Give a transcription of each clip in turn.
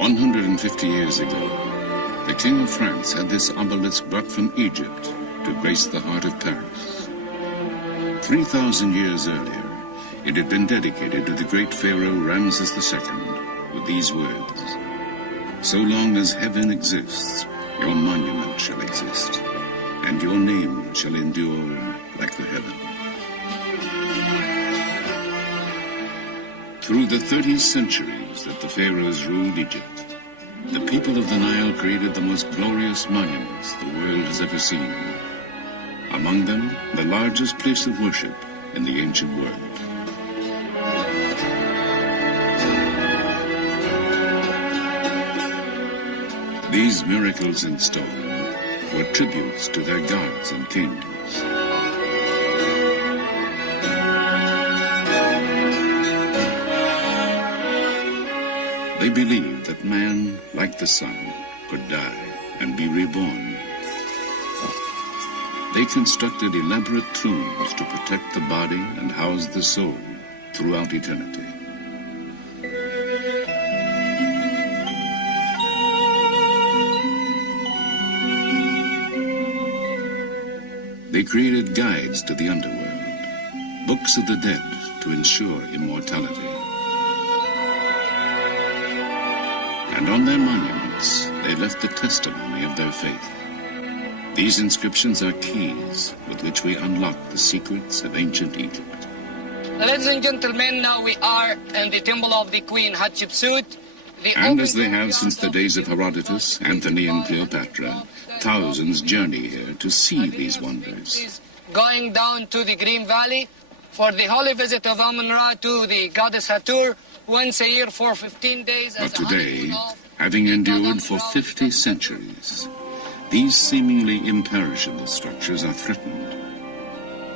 150 years ago, the King of France had this obelisk brought from Egypt to grace the heart of Paris. 3,000 years earlier, it had been dedicated to the great pharaoh Ramses II with these words: "So long as heaven exists, your monument shall exist, and your name shall endure like the heaven." Through the 30 centuries that the pharaohs ruled Egypt, the people of the Nile created the most glorious monuments the world has ever seen. Among them, the largest place of worship in the ancient world. These miracles in stone were tributes to their gods and kings. They believed that man, like the sun, could die and be reborn. They constructed elaborate tombs to protect the body and house the soul throughout eternity. They created guides to the underworld, books of the dead to ensure immortality. And on their monuments, they left the testimony of their faith. These inscriptions are keys with which we unlock the secrets of ancient Egypt. Ladies and gentlemen, now we are in the temple of the Queen Hatshepsut. And as they have since the days of Herodotus, Antony, and Cleopatra, thousands journey here to see these wonders. Going down to the Green Valley for the holy visit of Amun-Ra to the goddess Hathor once a year for 15 days. But today, having endured for 50 centuries, these seemingly imperishable structures are threatened.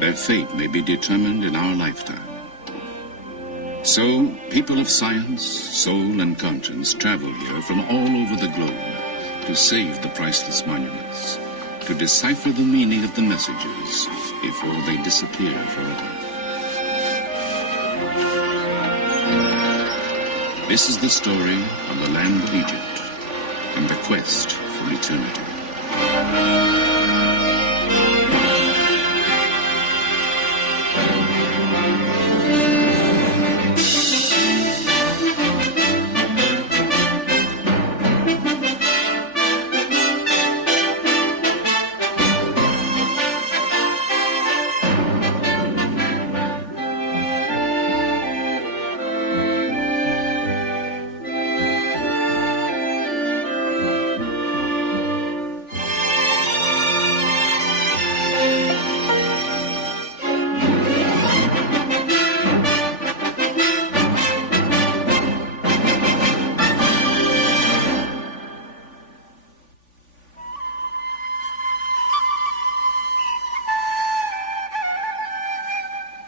Their fate may be determined in our lifetime. So, people of science, soul, and conscience travel here from all over the globe to save the priceless monuments, to decipher the meaning of the messages before they disappear forever. This is the story of the land of Egypt and the quest for eternity.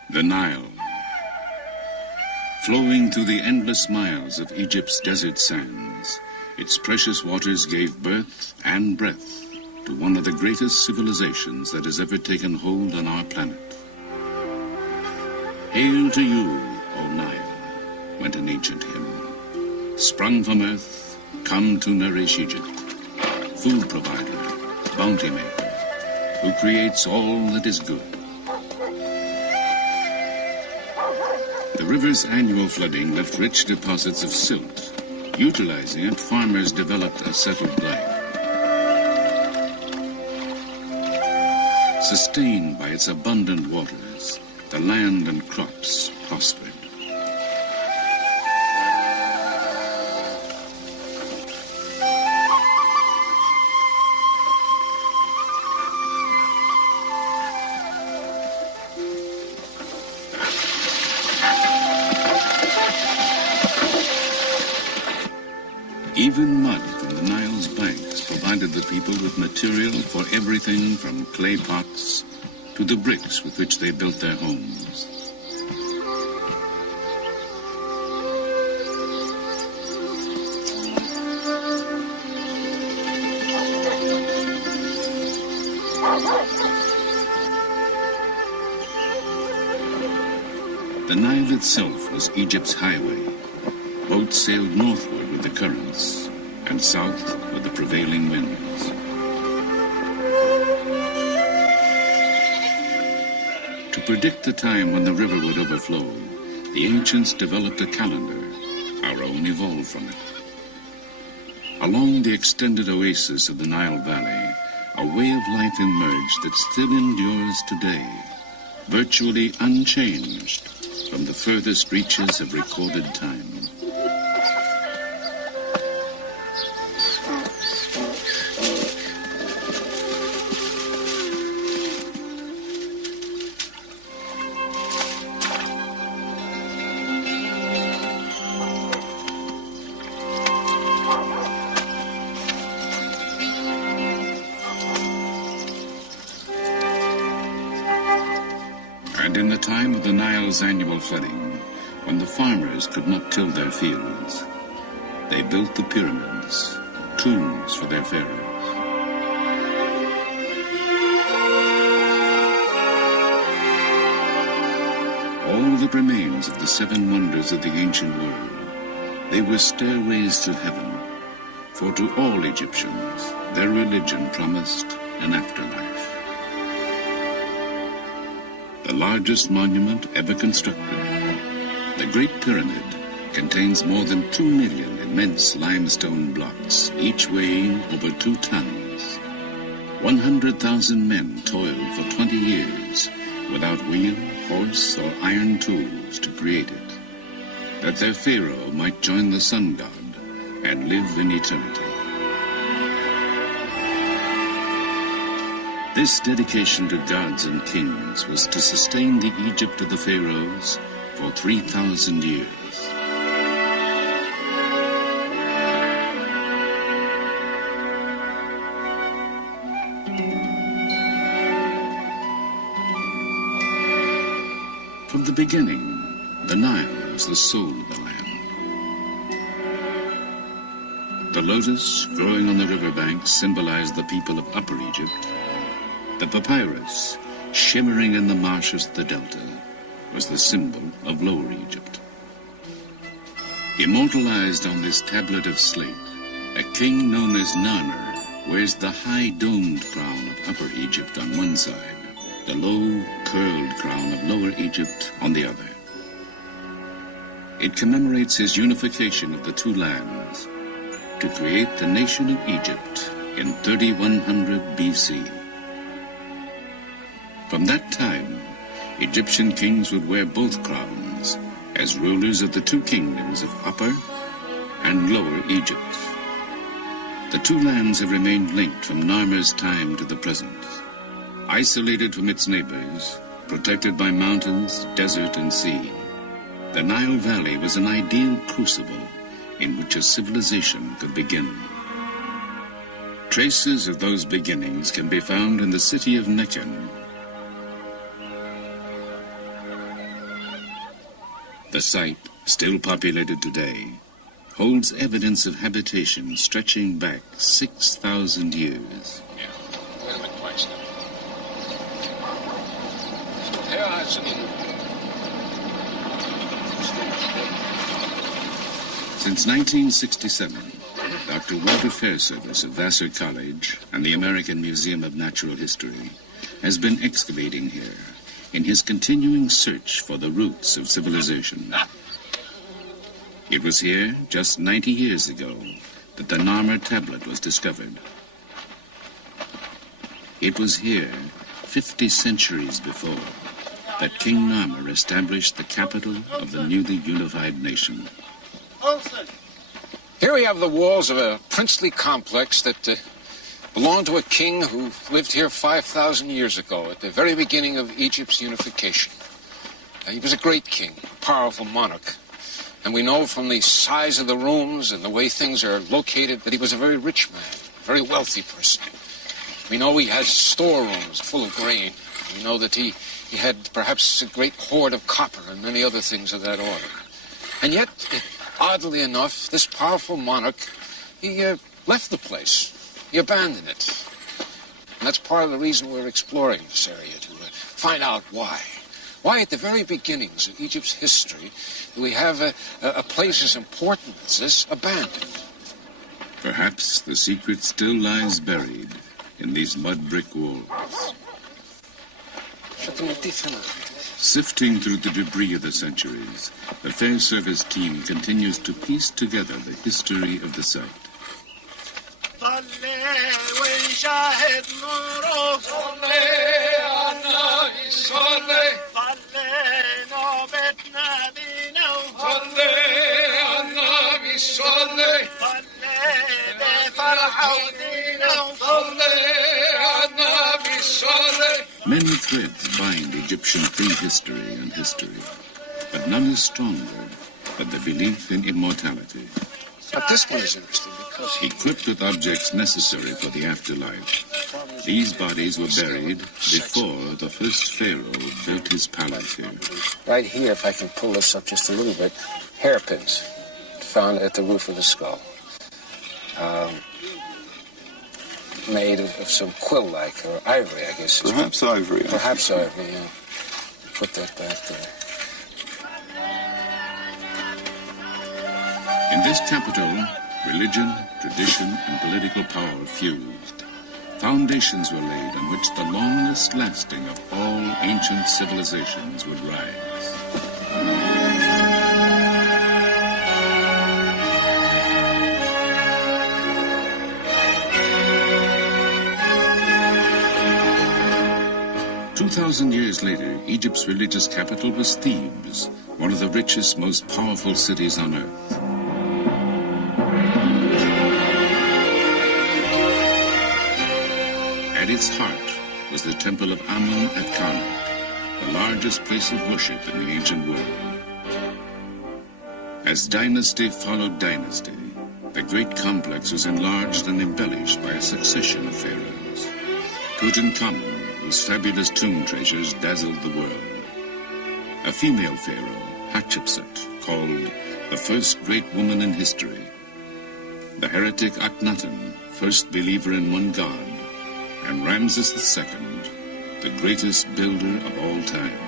The Nile, flowing through the endless miles of Egypt's desert sands, its precious waters gave birth and breath to one of the greatest civilizations that has ever taken hold on our planet. Hail to you, O Nile, went an ancient hymn. Sprung from earth, come to nourish Egypt, food provider, bounty maker, who creates all that is good. The river's annual flooding left rich deposits of silt. Utilizing it, farmers developed a settled life. Sustained by its abundant waters, the land and crops prospered. Even mud from the Nile's banks provided the people with material for everything from clay pots to the bricks with which they built their homes. The Nile itself was Egypt's highway. Boats sailed northward with the currents, and south with the prevailing winds. To predict the time when the river would overflow, the ancients developed a calendar. Our own evolved from it. Along the extended oasis of the Nile Valley, a way of life emerged that still endures today, virtually unchanged from the furthest reaches of recorded time. And in the time of the Nile's annual flooding, when the farmers could not till their fields, they built the pyramids, tombs for their pharaohs. All that remains of the seven wonders of the ancient world, they were stairways to heaven, for to all Egyptians, their religion promised an afterlife. The largest monument ever constructed, the Great Pyramid, contains more than 2 million immense limestone blocks, each weighing over 2 tons. 100,000 men toiled for 20 years without wheel, horse, or iron tools to create it, that their pharaoh might join the sun god and live in eternity. This dedication to gods and kings was to sustain the Egypt of the pharaohs for 3,000 years. From the beginning, the Nile was the soul of the land. The lotus growing on the riverbanks symbolized the people of Upper Egypt. The papyrus, shimmering in the marshes of the delta, was the symbol of Lower Egypt. Immortalized on this tablet of slate, a king known as Narmer wears the high domed crown of Upper Egypt on one side, the low, curled crown of Lower Egypt on the other. It commemorates his unification of the two lands to create the nation of Egypt in 3100 BC. From that time, Egyptian kings would wear both crowns as rulers of the two kingdoms of Upper and Lower Egypt. The two lands have remained linked from Narmer's time to the present, isolated from its neighbors, protected by mountains, desert, and sea. The Nile Valley was an ideal crucible in which a civilization could begin. Traces of those beginnings can be found in the city of Mecca. The site, still populated today, holds evidence of habitation stretching back 6,000 years. Since 1967, Dr. Walter Fairservice of Vassar College and the American Museum of Natural History has been excavating here in his continuing search for the roots of civilization. It was here, just 90 years ago, that the Narmer tablet was discovered. It was here, 50 centuries before, that King Narmer established the capital of the newly unified nation. Here we have the walls of a princely complex that belonged to a king who lived here 5,000 years ago at the very beginning of Egypt's unification. He was a great king, a powerful monarch. And we know from the size of the rooms and the way things are located that he was a very rich man, a very wealthy person. We know he has storerooms full of grain. We know that he had perhaps a great hoard of copper and many other things of that order. And yet, oddly enough, this powerful monarch, he left the place. He abandoned it. And that's part of the reason we're exploring this area, to find out why. Why at the very beginnings of Egypt's history do we have a place as important as this abandoned? Perhaps the secret still lies buried in these mud brick walls. Sifting through the debris of the centuries, the Fair Service team continues to piece together the history of the site. Many threads bind Egyptian prehistory and history, but none is stronger than the belief in immortality. But this one is interesting because Equipped with objects necessary for the afterlife, these bodies were buried before the first pharaoh built his palace here. right here, if I can pull this up just a little bit, hairpins found at the roof of the skull. Made of some quill-like, or ivory, I guess. Perhaps ivory. Perhaps ivory, yeah. Put that back there. In this capital, religion, tradition, and political power fused. Foundations were laid on which the longest lasting of all ancient civilizations would rise. 2,000 years later, Egypt's religious capital was Thebes, one of the richest, most powerful cities on earth. At its heart was the temple of Amun at Karnak, the largest place of worship in the ancient world. As dynasty followed dynasty, the great complex was enlarged and embellished by a succession of pharaohs. Tutankhamun, whose fabulous tomb treasures dazzled the world. A female pharaoh, Hatshepsut, called the first great woman in history. The heretic Akhenaten, first believer in one god. And Ramses II, the greatest builder of all time.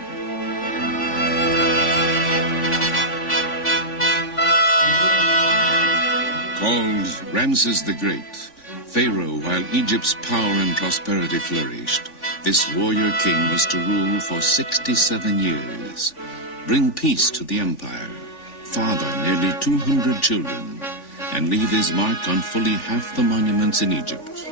Called Ramses the Great, Pharaoh, while Egypt's power and prosperity flourished, this warrior king was to rule for 67 years, bring peace to the empire, father nearly 200 children, and leave his mark on fully half the monuments in Egypt.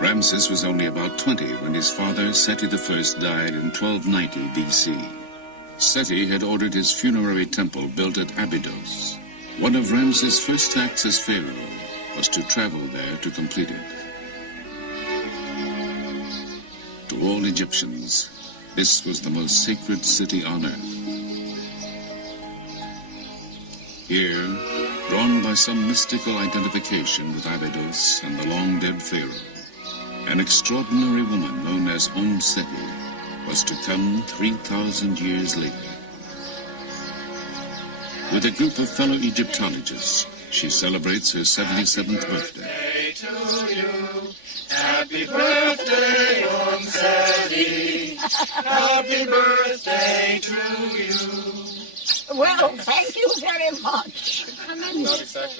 Ramses was only about 20 when his father, Seti I, died in 1290 BC. Seti had ordered his funerary temple built at Abydos. One of Ramses' first acts as pharaoh was to travel there to complete it. To all Egyptians, this was the most sacred city on earth. Here, drawn by some mystical identification with Abydos and the long-dead pharaoh, an extraordinary woman known as Seti was to come 3,000 years later. With a group of fellow Egyptologists, she celebrates her 77th birthday. To you. Happy birthday, Seti. Happy birthday to you. Well, thank you very much.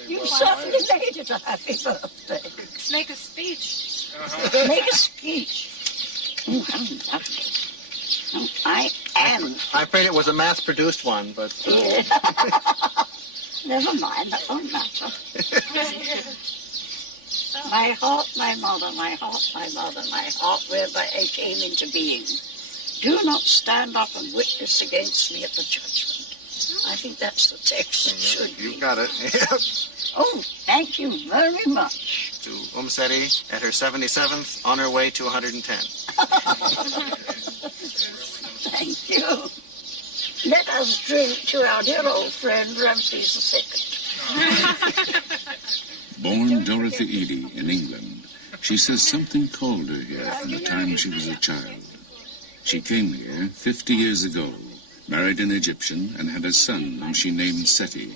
You certainly made it a happy birthday. Let's make a speech. Make a speech. Oh, how lovely. Oh, I am. I'm afraid it was a mass-produced one, but... Never mind, that won't matter. My heart, my mother, my heart, my mother, my heart, whereby I came into being. Do not stand up and witness against me at the judgment. I think that's the text it should be. You got it. Oh, thank you very much. To Seti at her 77th, on her way to 110. Thank you. Let us drink to our dear old friend Ramses II. Born Dorothy Eady in England, she says something called her here from the time she was a child. She came here 50 years ago, married an Egyptian, and had a son whom she named Seti.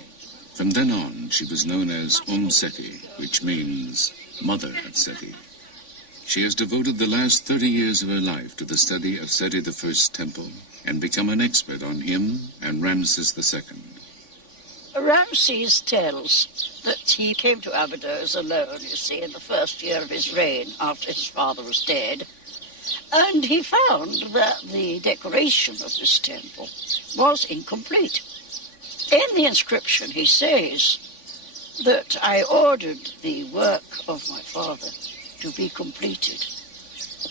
From then on, she was known as Seti, which means Mother at Seti. She has devoted the last 30 years of her life to the study of Seti I's temple and become an expert on him and Ramses II. Ramses tells that he came to Abydos alone, you see, in the first year of his reign after his father was dead. And he found that the decoration of this temple was incomplete. In the inscription he says that I ordered the work of my father to be completed,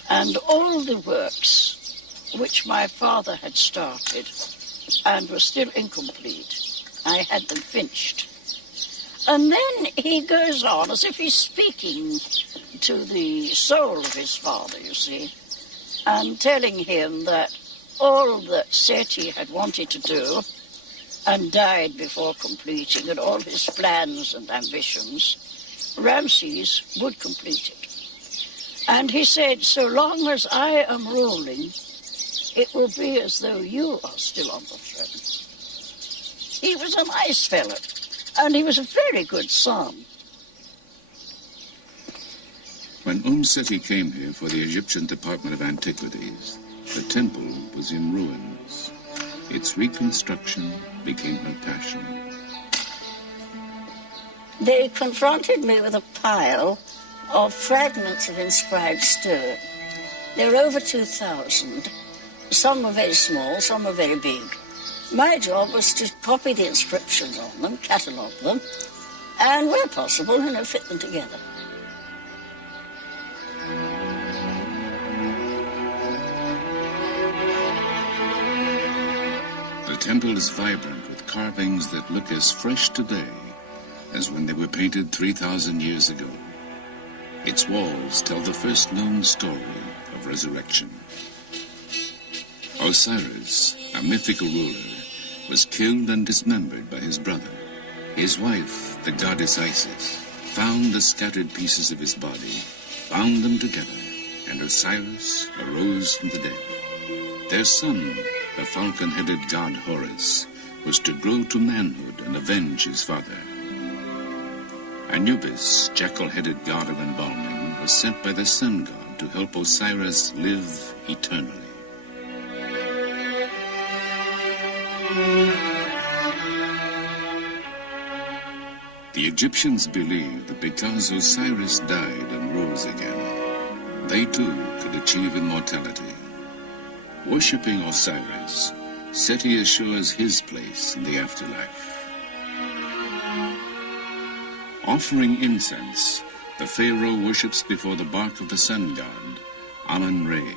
and all the works which my father had started and were still incomplete, I had them finished. And then he goes on as if he's speaking to the soul of his father, you see, and telling him that all that Seti had wanted to do and died before completing, and all his plans and ambitions, Ramses would complete it. And he said, so long as I am ruling, it will be as though you are still on the throne. He was a nice fellow, and he was a very good son. When Seti came here for the Egyptian Department of Antiquities, the temple was in ruins. Its reconstruction became her passion. They confronted me with a pile of fragments of inscribed stone. There were over 2,000. Some were very small, some were very big. My job was to copy the inscriptions on them, catalogue them, and where possible, fit them together. The temple is vibrant with carvings that look as fresh today as when they were painted 3,000 years ago. Its walls tell the first known story of resurrection. Osiris, a mythical ruler, was killed and dismembered by his brother. His wife, the goddess Isis, found the scattered pieces of his body, bound them together, and Osiris arose from the dead. Their son, the falcon-headed god Horus, was to grow to manhood and avenge his father. Anubis, jackal-headed god of embalming, was sent by the sun god to help Osiris live eternally. The Egyptians believed that because Osiris died and rose again, they too could achieve immortality. Worshipping Osiris, Seti assures his place in the afterlife. Offering incense, the pharaoh worships before the bark of the sun god, Amun-Re.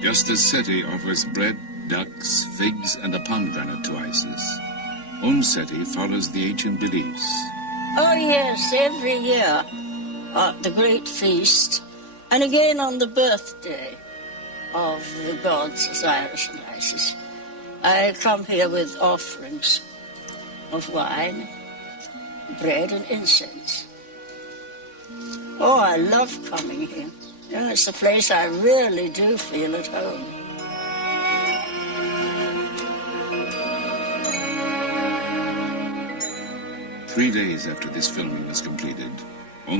Just as Seti offers bread, ducks, figs, and a pomegranate to Isis, Seti follows the ancient beliefs. Oh, yes, every year at the great feast, and again on the birthday of the gods Osiris and Isis, I come here with offerings of wine, bread, and incense. Oh, I love coming here. It's a place I really do feel at home. Three days after this filming was completed,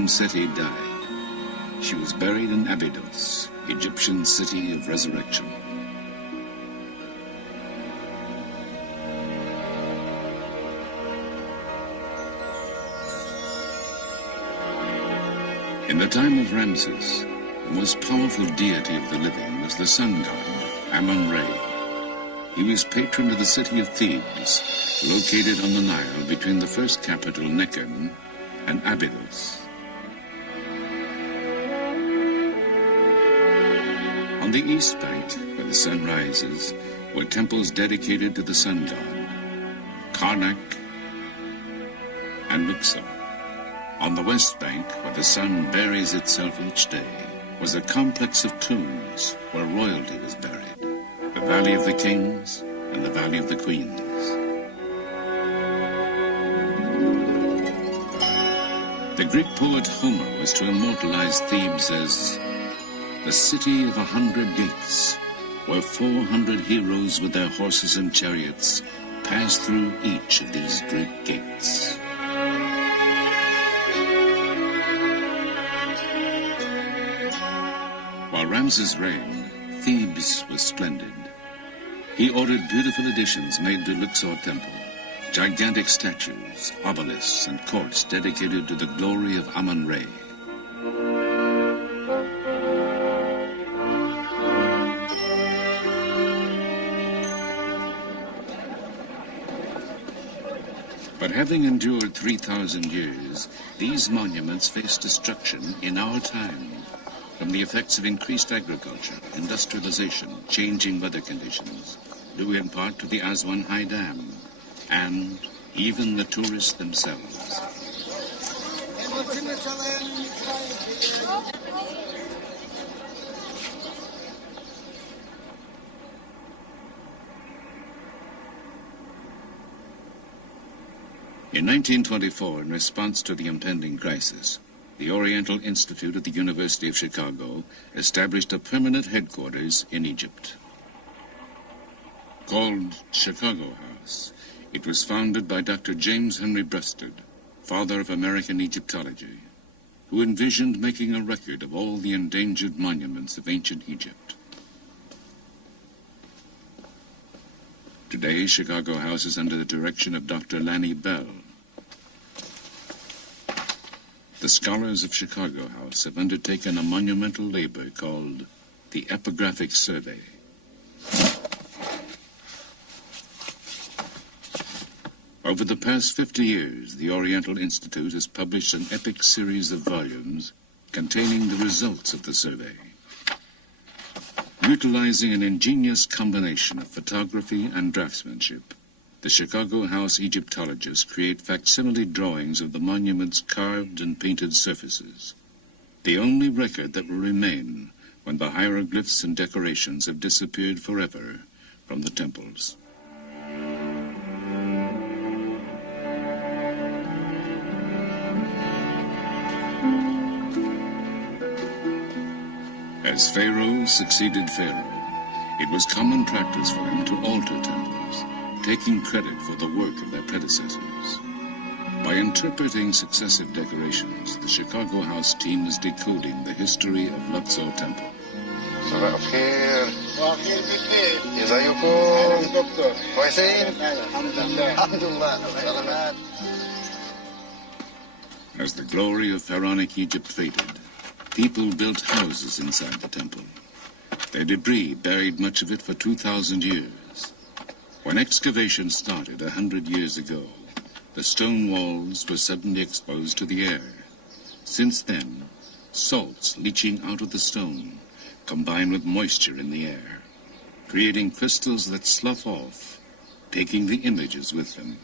Seti died. She was buried in Abydos, Egyptian city of resurrection. In the time of Ramses, the most powerful deity of the living was the sun god, Amun-Re. He was patron of the city of Thebes, located on the Nile between the first capital, Nekhen, and Abydos. On the east bank, where the sun rises, were temples dedicated to the sun god, Karnak and Luxor. On the west bank, where the sun buries itself each day, was a complex of tombs where royalty was buried, the Valley of the Kings and the Valley of the Queens. The Greek poet Homer was to immortalize Thebes as the city of 100 gates, where 400 heroes with their horses and chariots pass through each of these great gates. While Ramses reigned, Thebes was splendid. He ordered beautiful additions made to Luxor Temple, gigantic statues, obelisks, and courts dedicated to the glory of Amun-Re. But having endured 3,000 years, these monuments face destruction in our time from the effects of increased agriculture, industrialization, changing weather conditions, due in part to the Aswan High Dam, and even the tourists themselves. In 1924, in response to the impending crisis, the Oriental Institute at the University of Chicago established a permanent headquarters in Egypt. Called Chicago House, it was founded by Dr. James Henry Breasted, father of American Egyptology, who envisioned making a record of all the endangered monuments of ancient Egypt. Today, Chicago House is under the direction of Dr. Lanny Bell. The scholars of Chicago House have undertaken a monumental labor called the Epigraphic Survey. Over the past 50 years, the Oriental Institute has published an epic series of volumes containing the results of the survey. Utilizing an ingenious combination of photography and draftsmanship, the Chicago House Egyptologists create facsimile drawings of the monument's carved and painted surfaces, the only record that will remain when the hieroglyphs and decorations have disappeared forever from the temples. As Pharaoh succeeded Pharaoh, it was common practice for them to alter temples, taking credit for the work of their predecessors. By interpreting successive decorations, the Chicago House team is decoding the history of Luxor Temple. صباح الخير. صباح الخير كيف؟ ازيكم؟ دكتور. كويسين؟ الحمد لله. سلامات. As the glory of pharaonic Egypt faded, people built houses inside the temple. Their debris buried much of it for 2,000 years. When excavation started 100 years ago, the stone walls were suddenly exposed to the air. Since then, salts leaching out of the stone combine with moisture in the air, creating crystals that slough off, taking the images with them.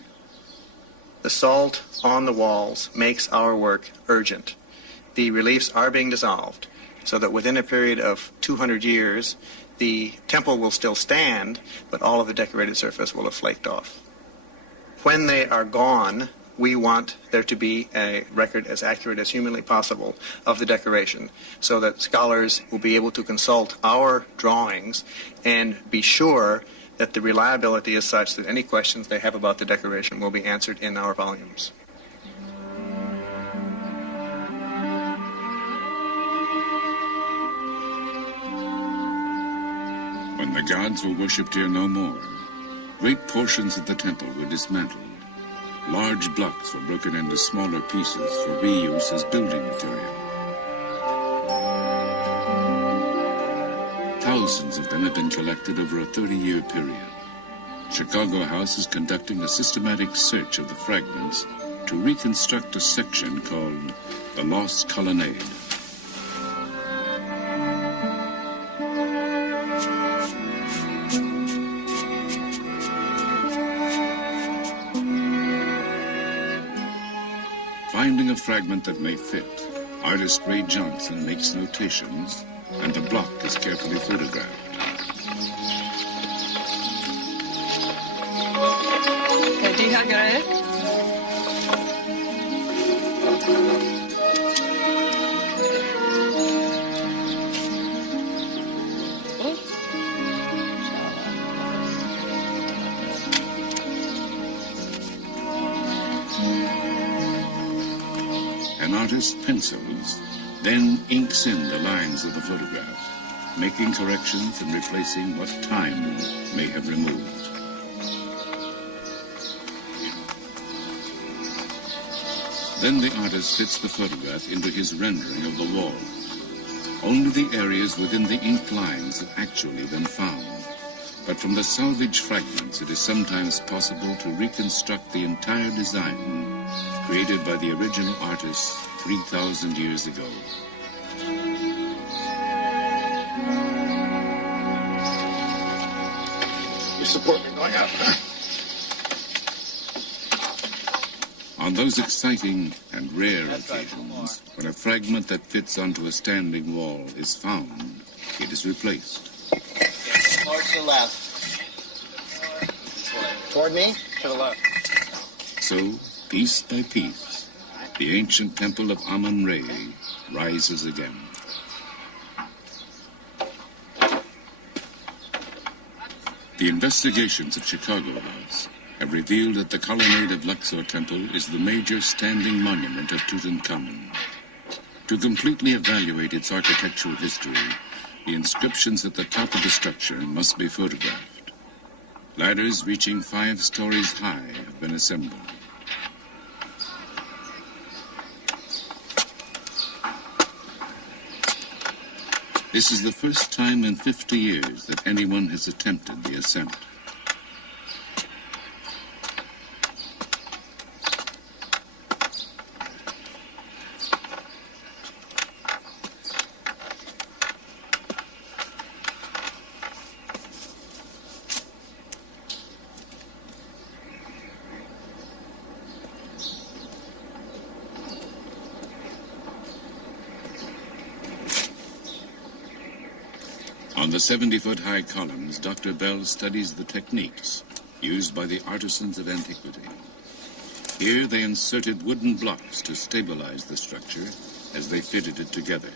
The salt on the walls makes our work urgent. The reliefs are being dissolved, so that within a period of 200 years, the temple will still stand, but all of the decorated surface will have flaked off. When they are gone, we want there to be a record as accurate as humanly possible of the decoration, so that scholars will be able to consult our drawings and be sure that the reliability is such that any questions they have about the decoration will be answered in our volumes. When the gods were worshipped here no more, great portions of the temple were dismantled. Large blocks were broken into smaller pieces for reuse as building material. Thousands of them have been collected over a 30-year period. Chicago House is conducting a systematic search of the fragments to reconstruct a section called the Lost Colonnade. Finding a fragment that may fit, artist Ray Johnson makes notations, and the block is carefully photographed. An artist pencils, then inks in the lines of the photograph, making corrections and replacing what time may have removed. Then the artist fits the photograph into his rendering of the wall. Only the areas within the inked lines have actually been found. But from the salvaged fragments, it is sometimes possible to reconstruct the entire design created by the original artist 3,000 years ago. You support me going out? On those exciting and rare occasions, when a fragment that fits onto a standing wall is found, it is replaced. More to the left. Toward me? To the left. So, piece by piece, the ancient temple of Amun-Re rises again. The investigations at Chicago House have revealed that the colonnade of Luxor Temple is the major standing monument of Tutankhamun. To completely evaluate its architectural history, the inscriptions at the top of the structure must be photographed. Ladders reaching 5 stories high have been assembled. This is the first time in 50 years that anyone has attempted the ascent. On the 70-foot-high columns, Dr. Bell studies the techniques used by the artisans of antiquity. Here they inserted wooden blocks to stabilize the structure as they fitted it together.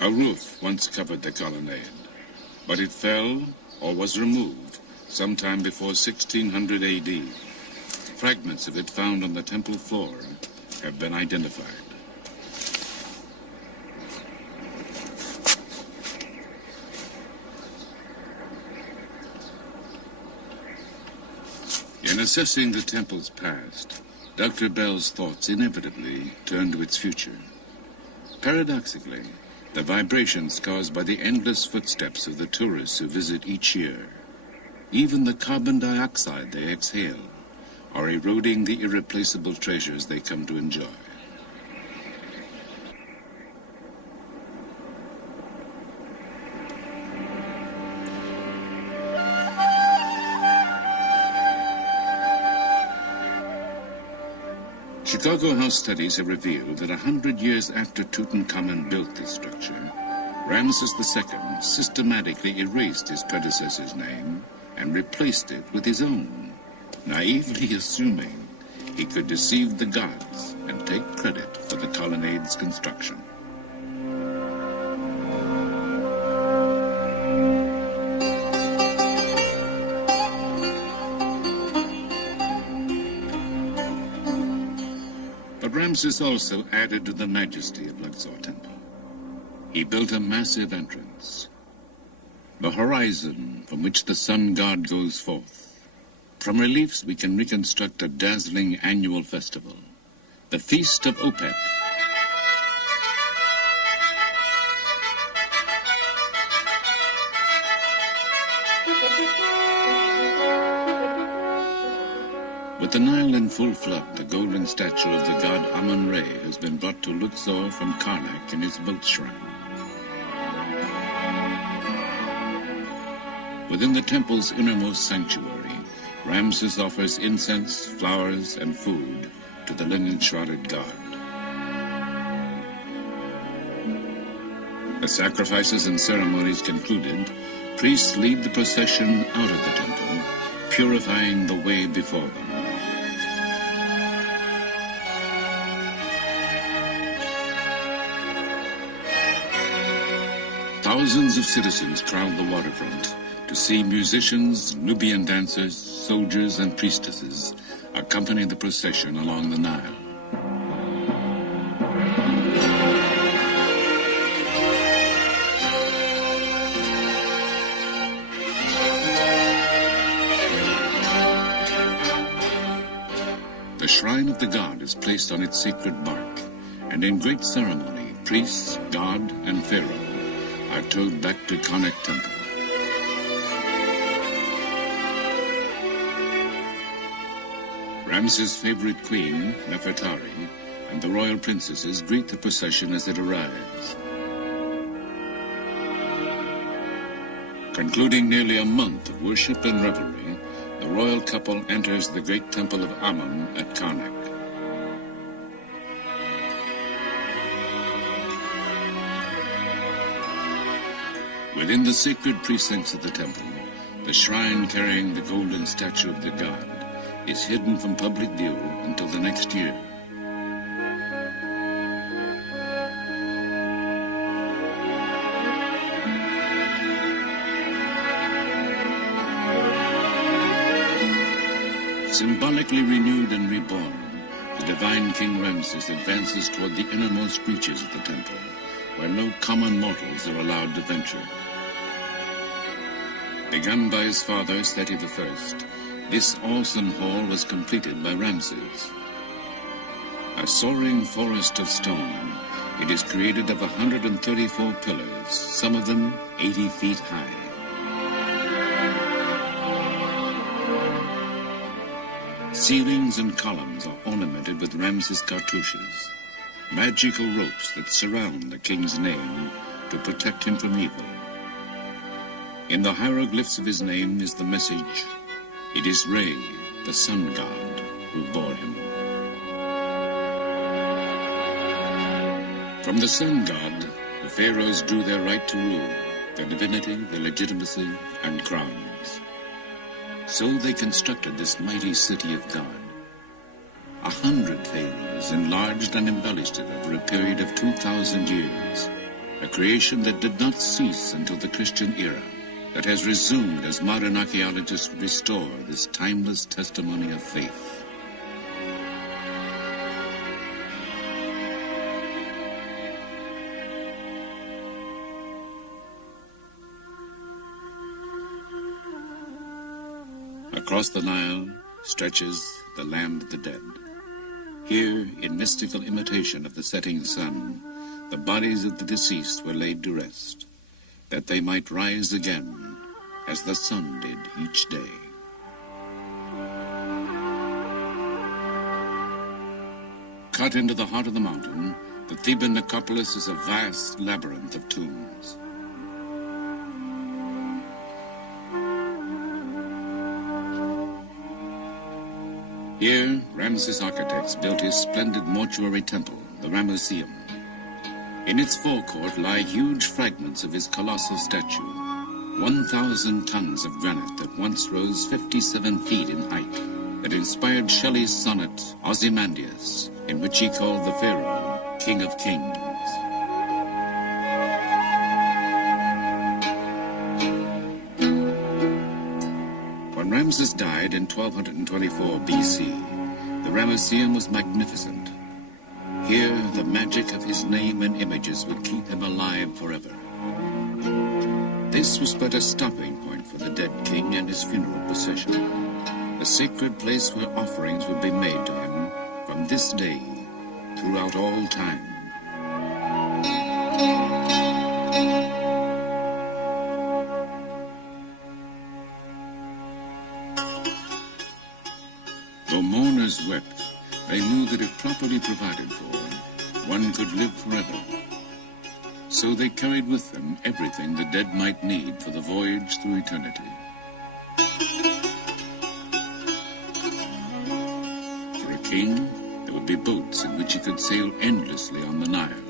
A roof once covered the colonnade, but it fell or was removed sometime before 1600 AD. Fragments of it found on the temple floor have been identified. In assessing the temple's past, Dr. Bell's thoughts inevitably turn to its future. Paradoxically, the vibrations caused by the endless footsteps of the tourists who visit each year, even the carbon dioxide they exhale, are eroding the irreplaceable treasures they come to enjoy. Chicago House studies have revealed that 100 years after Tutankhamun built this structure, Ramses II systematically erased his predecessor's name and replaced it with his own, naively assuming he could deceive the gods and take credit for the colonnade's construction. Ramses also added to the majesty of Luxor Temple. He built a massive entrance, the horizon from which the sun god goes forth. From reliefs we can reconstruct a dazzling annual festival, the Feast of Opet. With the Nile in full flood, the golden statue of the god Amun-Re has been brought to Luxor from Karnak in his boat shrine. Within the temple's innermost sanctuary, Ramses offers incense, flowers, and food to the linen-shrouded god. The sacrifices and ceremonies concluded, priests lead the procession out of the temple, purifying the way before them. Thousands of citizens crowd the waterfront to see musicians, Nubian dancers, soldiers, and priestesses accompany the procession along the Nile. The shrine of the god is placed on its sacred bark, and in great ceremony, priests, god, and pharaoh are towed back to Karnak Temple. Ramses' favorite queen, Nefertari, and the royal princesses greet the procession as it arrives. Concluding nearly a month of worship and revelry, the royal couple enters the great temple of Amun at Karnak. Within the sacred precincts of the temple, the shrine carrying the golden statue of the god is hidden from public view until the next year. Symbolically renewed and reborn, the divine King Ramses advances toward the innermost reaches of the temple, where no common mortals are allowed to venture. Begun by his father, Seti I, this awesome hall was completed by Ramses. A soaring forest of stone, it is created of 134 pillars, some of them 80 feet high. Ceilings and columns are ornamented with Ramses cartouches, magical ropes that surround the king's name to protect him from evil. In the hieroglyphs of his name is the message, "It is Re, the sun god, who bore him." From the sun god, the pharaohs drew their right to rule, their divinity, their legitimacy, and crowns. So they constructed this mighty city of God. 100 pharaohs enlarged and embellished it over a period of 2,000 years, a creation that did not cease until the Christian era, that has resumed as modern archaeologists restore this timeless testimony of faith. Across the Nile stretches the land of the dead. Here, in mystical imitation of the setting sun, the bodies of the deceased were laid to rest, that they might rise again as the sun did each day. Cut into the heart of the mountain, the Theban necropolis is a vast labyrinth of tombs. Here, Ramses' architects built his splendid mortuary temple, the Ramesseum. In its forecourt lie huge fragments of his colossal statue, 1,000 tons of granite that once rose 57 feet in height, that inspired Shelley's sonnet Ozymandias, in which he called the pharaoh King of Kings. When Ramses died in 1224 BC, the Ramesseum was magnificent. Here, the magic of his name and images would keep him alive forever. This was but a stopping point for the dead king and his funeral procession, a sacred place where offerings would be made to him from this day throughout all time. Though mourners wept, they knew that if properly provided for, one could live forever. So they carried with them everything the dead might need for the voyage through eternity. For a king, there would be boats in which he could sail endlessly on the Nile.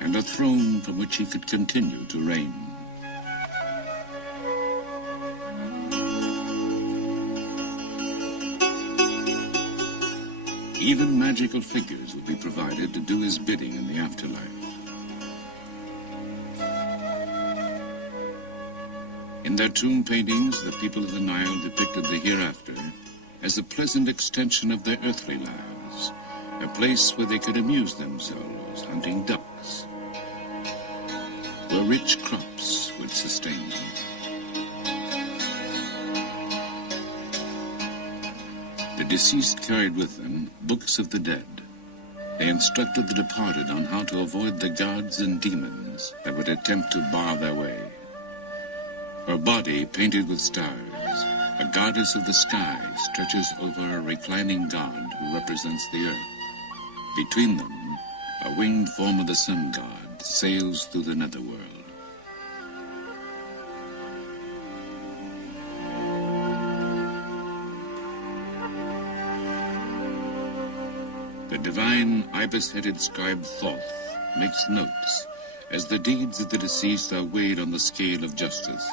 And a throne from which he could continue to reign. Even magical figures will be provided to do his bidding in the afterlife. In their tomb paintings, the people of the Nile depicted the hereafter as a pleasant extension of their earthly lives, a place where they could amuse themselves hunting ducks, where rich crops would sustain them. The deceased carried with them books of the dead. They instructed the departed on how to avoid the gods and demons that would attempt to bar their way. Her body, painted with stars, a goddess of the sky, stretches over a reclining god who represents the earth. Between them, a winged form of the sun god sails through the netherworld. The divine ibis-headed scribe Thoth makes notes as the deeds of the deceased are weighed on the scale of justice.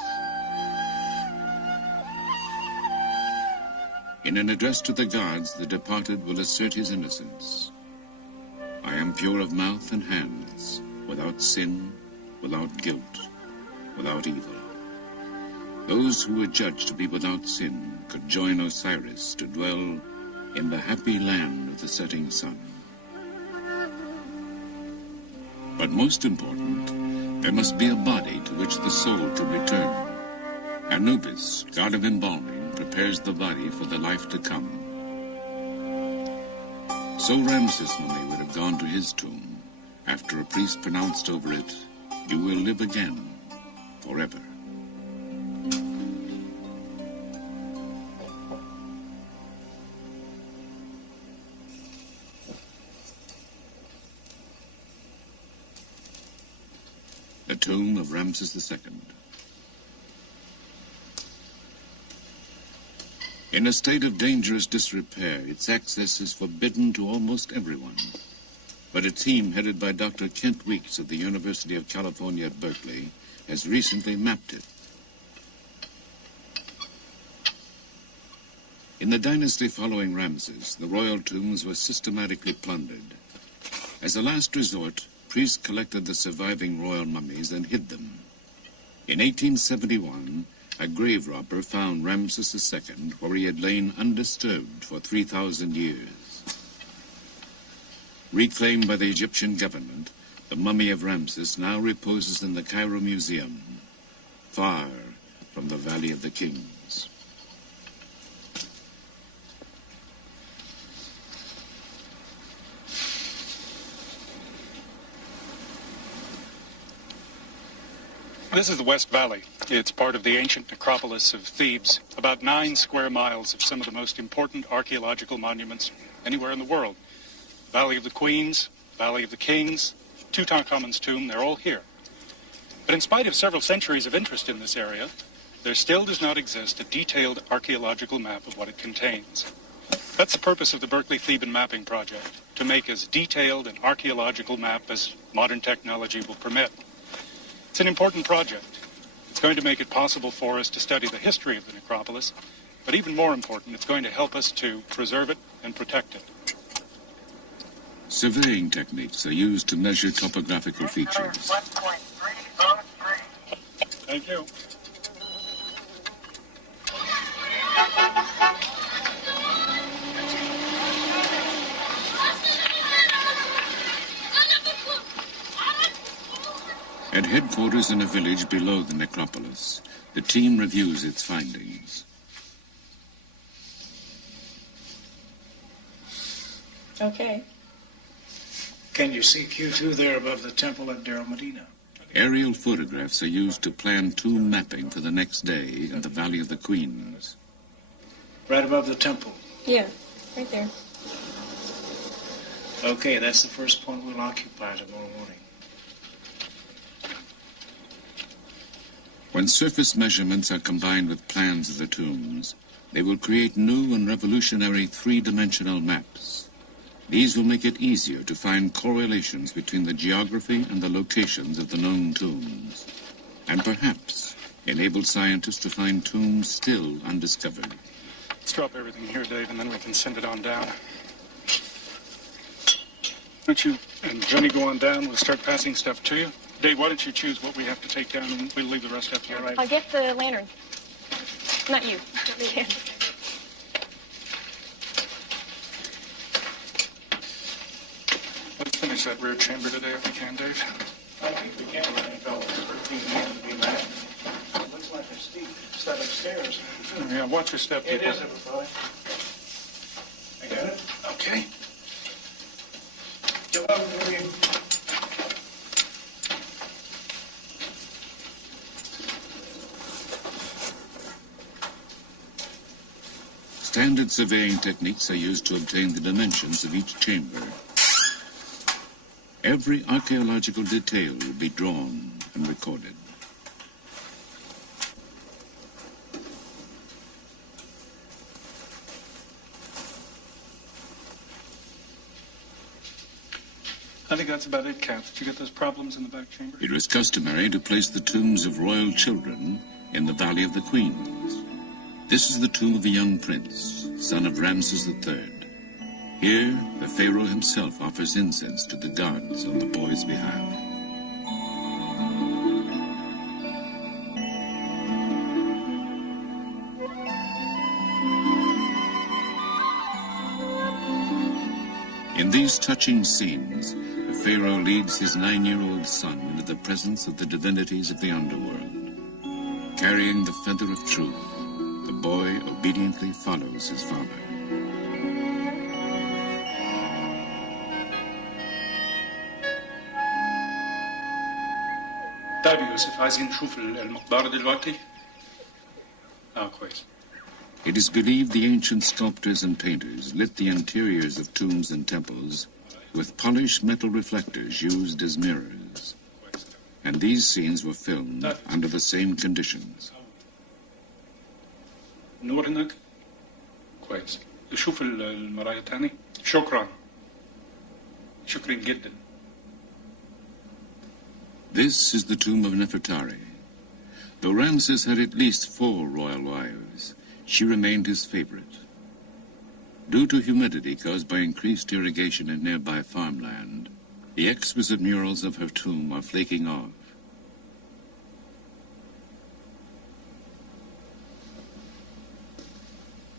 In an address to the gods, the departed will assert his innocence. I am pure of mouth and hands, without sin, without guilt, without evil. Those who were judged to be without sin could join Osiris to dwell in the happy land of the setting sun. But most important, there must be a body to which the soul could return. Anubis, god of embalming, prepares the body for the life to come. So Ramses' mummy would have gone to his tomb after a priest pronounced over it, "You will live again, forever." The tomb of Ramses II. In a state of dangerous disrepair, its access is forbidden to almost everyone. But a team headed by Dr. Kent Weeks of the University of California at Berkeley has recently mapped it. In the dynasty following Ramses, the royal tombs were systematically plundered. As a last resort, priests collected the surviving royal mummies and hid them. In 1871, a grave robber found Ramses II where he had lain undisturbed for 3,000 years. Reclaimed by the Egyptian government, the mummy of Ramses now reposes in the Cairo Museum, far from the Valley of the Kings. This is the West Valley. It's part of the ancient necropolis of Thebes, about 9 square miles of some of the most important archaeological monuments anywhere in the world. Valley of the Queens, Valley of the Kings, Tutankhamun's tomb, they're all here. But in spite of several centuries of interest in this area, there still does not exist a detailed archaeological map of what it contains. That's the purpose of the Berkeley Theban Mapping Project, to make as detailed an archaeological map as modern technology will permit. It's an important project. It's going to make it possible for us to study the history of the necropolis, but even more important, it's going to help us to preserve it and protect it. Surveying techniques are used to measure topographical features. Thank you. At headquarters in a village below the necropolis, the team reviews its findings. Okay. Can you see Q2 there above the temple at Deir Medina? Aerial photographs are used to plan tomb mapping for the next day in the Valley of the Queens. Right above the temple. Yeah, right there. Okay, that's the first point we'll occupy tomorrow morning. When surface measurements are combined with plans of the tombs, they will create new and revolutionary three-dimensional maps. These will make it easier to find correlations between the geography and the locations of the known tombs, and perhaps enable scientists to find tombs still undiscovered. Let's drop everything here, Dave, and then we can send it on down. don't you and Johnny go on down? We'll start passing stuff to you. Dave, why don't you choose what we have to take down, and we'll leave the rest up here. All right. I'll get the lantern. Not you. Ken. Let's finish that rear chamber today if we can, Dave. I think we can let him go. 13 men to be back. Looks like a steep set of stairs. Yeah, watch your step, people. It is, everybody. I got it? Okay. You're welcome, William. Standard surveying techniques are used to obtain the dimensions of each chamber. Every archaeological detail will be drawn and recorded. I think that's about it, Kath. Did you get those problems in the back chamber? It was customary to place the tombs of royal children in the Valley of the Queens. This is the tomb of a young prince, son of Ramses III. Here, the pharaoh himself offers incense to the gods on the boy's behalf. In these touching scenes, the pharaoh leads his 9-year-old son into the presence of the divinities of the underworld. Carrying the feather of truth, the boy obediently follows his father. طيب يوسف عايزين نشوف المقبرة دلوقتي؟ كويس. It is believed the ancient sculptors and painters lit the interiors of tombs and temples with polished metal reflectors used as mirrors. And these scenes were filmed under the same conditions. نور هناك؟ كويس. شوف المراية تاني. شكرا. شكرا جدا. This is the tomb of Nefertari. Though Ramses had at least 4 royal wives, she remained his favorite. Due to humidity caused by increased irrigation in nearby farmland, the exquisite murals of her tomb are flaking off.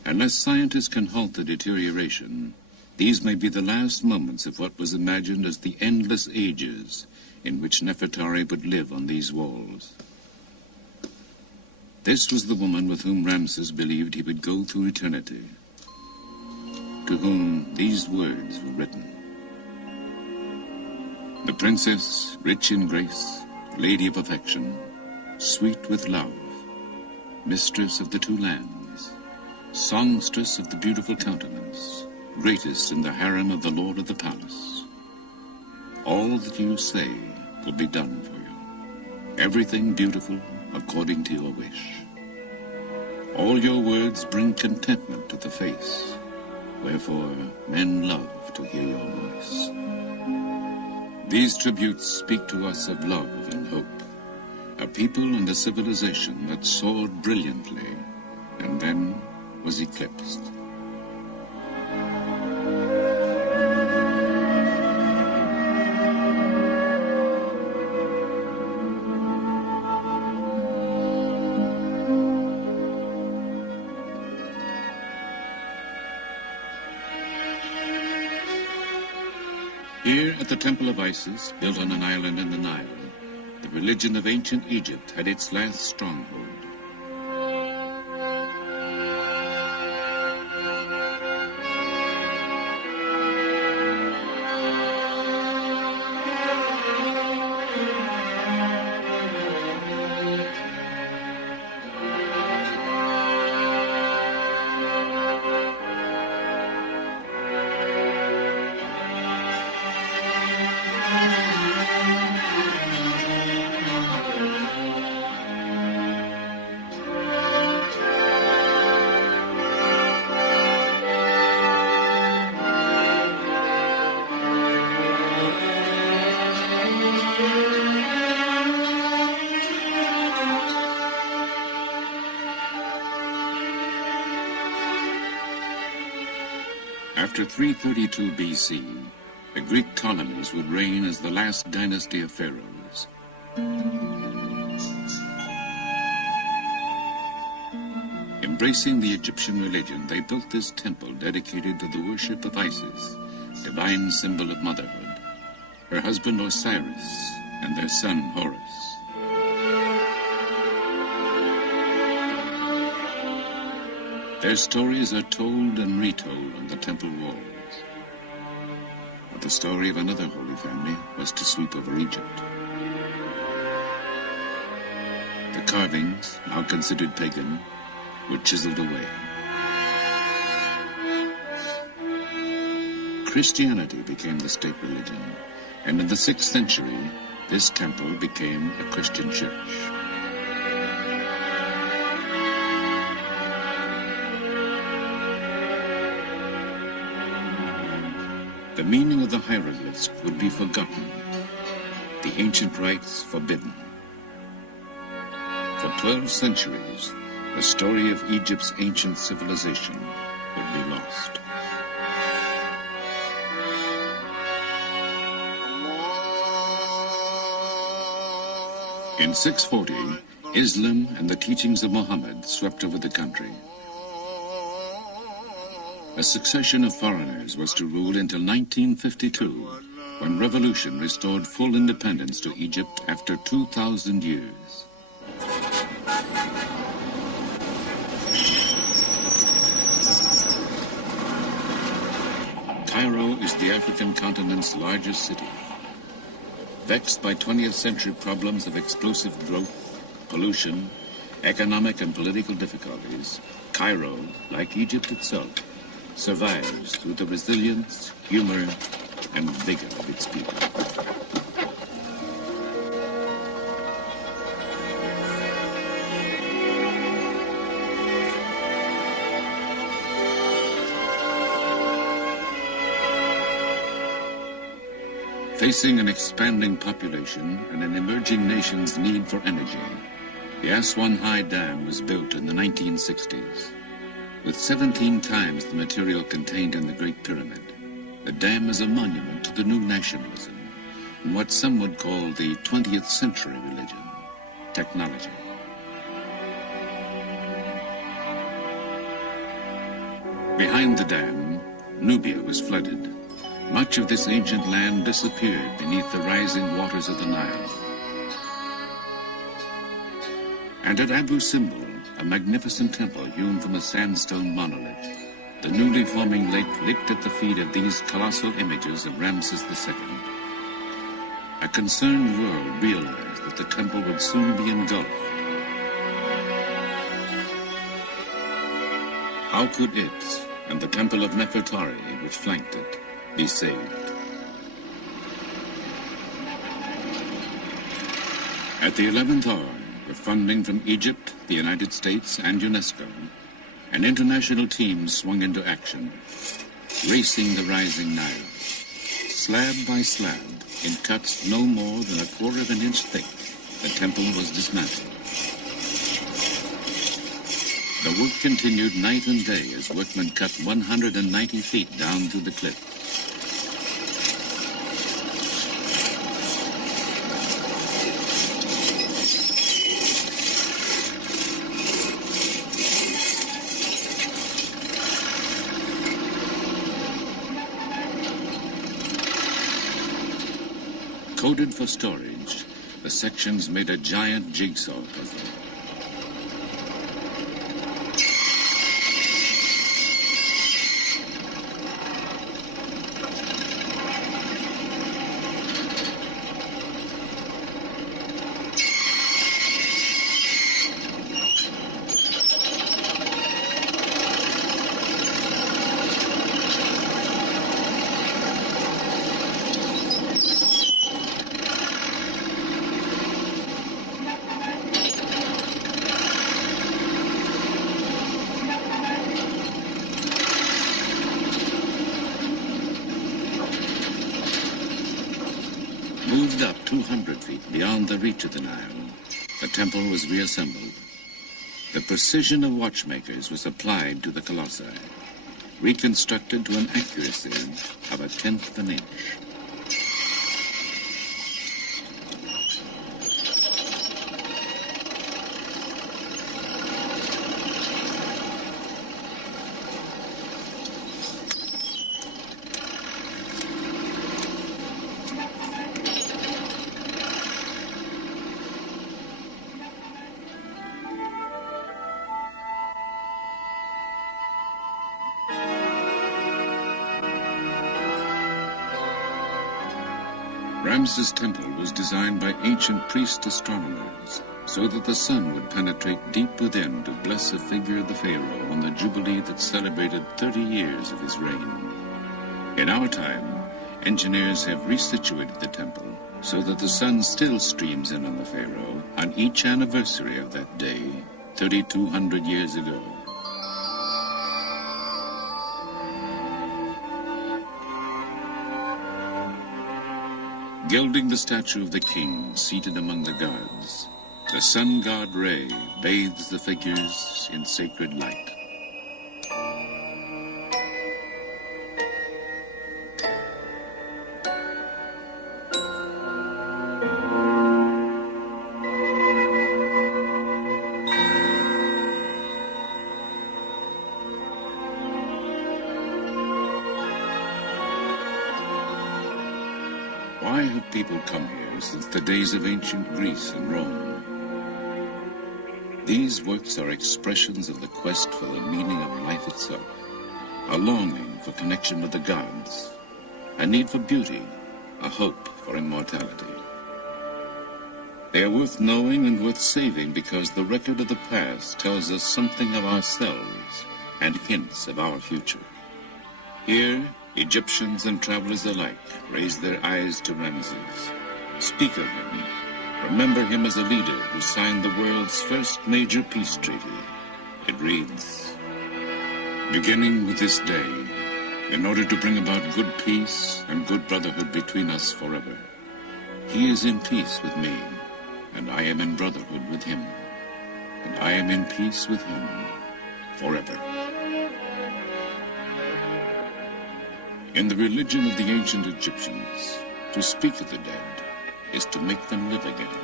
Unless scientists can halt the deterioration, these may be the last moments of what was imagined as the endless ages in which Nefertari would live on these walls. This was the woman with whom Ramses believed he would go through eternity, to whom these words were written. The princess, rich in grace, lady of affection, sweet with love, mistress of the 2 lands, songstress of the beautiful countenance, greatest in the harem of the lord of the palace. All that you say will be done for you. Everything beautiful according to your wish. All your words bring contentment to the face, wherefore men love to hear your voice. These tributes speak to us of love and hope, a people and a civilization that soared brilliantly and then was eclipsed. Here at the Temple of Isis, built on an island in the Nile, the religion of ancient Egypt had its last stronghold. After 332 BC, the Greek colonies would reign as the last dynasty of pharaohs. Embracing the Egyptian religion, they built this temple dedicated to the worship of Isis, divine symbol of motherhood, her husband Osiris, and their son Horus. Their stories are told and retold on the temple walls. But the story of another holy family was to sweep over Egypt. The carvings, now considered pagan, were chiseled away. Christianity became the state religion, and in the 6th century, this temple became a Christian church. The meaning of the hieroglyphs would be forgotten, the ancient rites forbidden. For 12 centuries, the story of Egypt's ancient civilization would be lost. In 640, Islam and the teachings of Muhammad swept over the country. A succession of foreigners was to rule until 1952, when revolution restored full independence to Egypt after 2,000 years. Cairo is the African continent's largest city. Vexed by 20th century problems of explosive growth, pollution, economic and political difficulties, Cairo, like Egypt itself, survives through the resilience, humor, and vigor of its people. Facing an expanding population and an emerging nation's need for energy, the Aswan High Dam was built in the 1960s. With 17 times the material contained in the Great Pyramid, the dam is a monument to the new nationalism in what some would call the 20th century religion, technology. Behind the dam, Nubia was flooded. Much of this ancient land disappeared beneath the rising waters of the Nile. And at Abu Simbel, a magnificent temple hewn from a sandstone monolith, the newly forming lake licked at the feet of these colossal images of Ramses II. A concerned world realized that the temple would soon be engulfed. How could it, and the temple of Nefertari, which flanked it, be saved? At the 11th hour, with funding from Egypt, the United States, and UNESCO, an international team swung into action, racing the rising Nile. Slab by slab, in cuts no more than 1/4 of an inch thick, the temple was dismantled. The work continued night and day as workmen cut 190 feet down through the cliff. Coded for storage, the sections made a giant jigsaw puzzle. Moved up 200 feet beyond the reach of the Nile, the temple was reassembled. The precision of watchmakers was applied to the colossi. reconstructed to an accuracy of 1/10 of an inch. Ramses' temple was designed by ancient priest astronomers so that the sun would penetrate deep within to bless a figure of the pharaoh on the jubilee that celebrated 30 years of his reign. In our time, engineers have resituated the temple so that the sun still streams in on the pharaoh on each anniversary of that day, 3,200 years ago. Gilding the statue of the king seated among the gods, the sun god Re bathes the figures in sacred light. Why have people come here since the days of ancient Greece and Rome? These works are expressions of the quest for the meaning of life itself, a longing for connection with the gods, a need for beauty, a hope for immortality. They are worth knowing and worth saving because the record of the past tells us something of ourselves and hints of our future. Here, Egyptians and travelers alike raise their eyes to Ramses, speak of him, remember him as a leader who signed the world's first major peace treaty. It reads, "Beginning with this day, in order to bring about good peace and good brotherhood between us forever, he is in peace with me, and I am in brotherhood with him, and I am in peace with him forever." In the religion of the ancient Egyptians, to speak of the dead is to make them live again.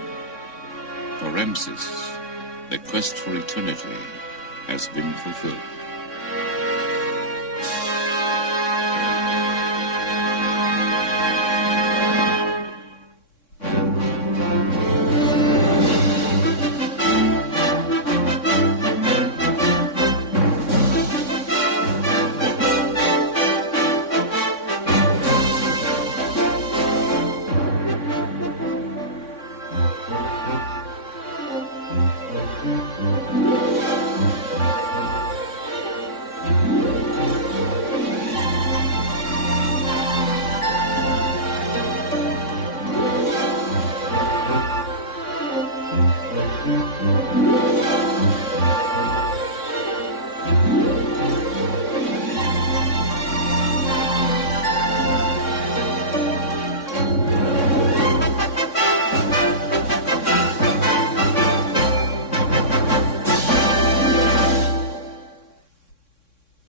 For Ramses, the quest for eternity has been fulfilled.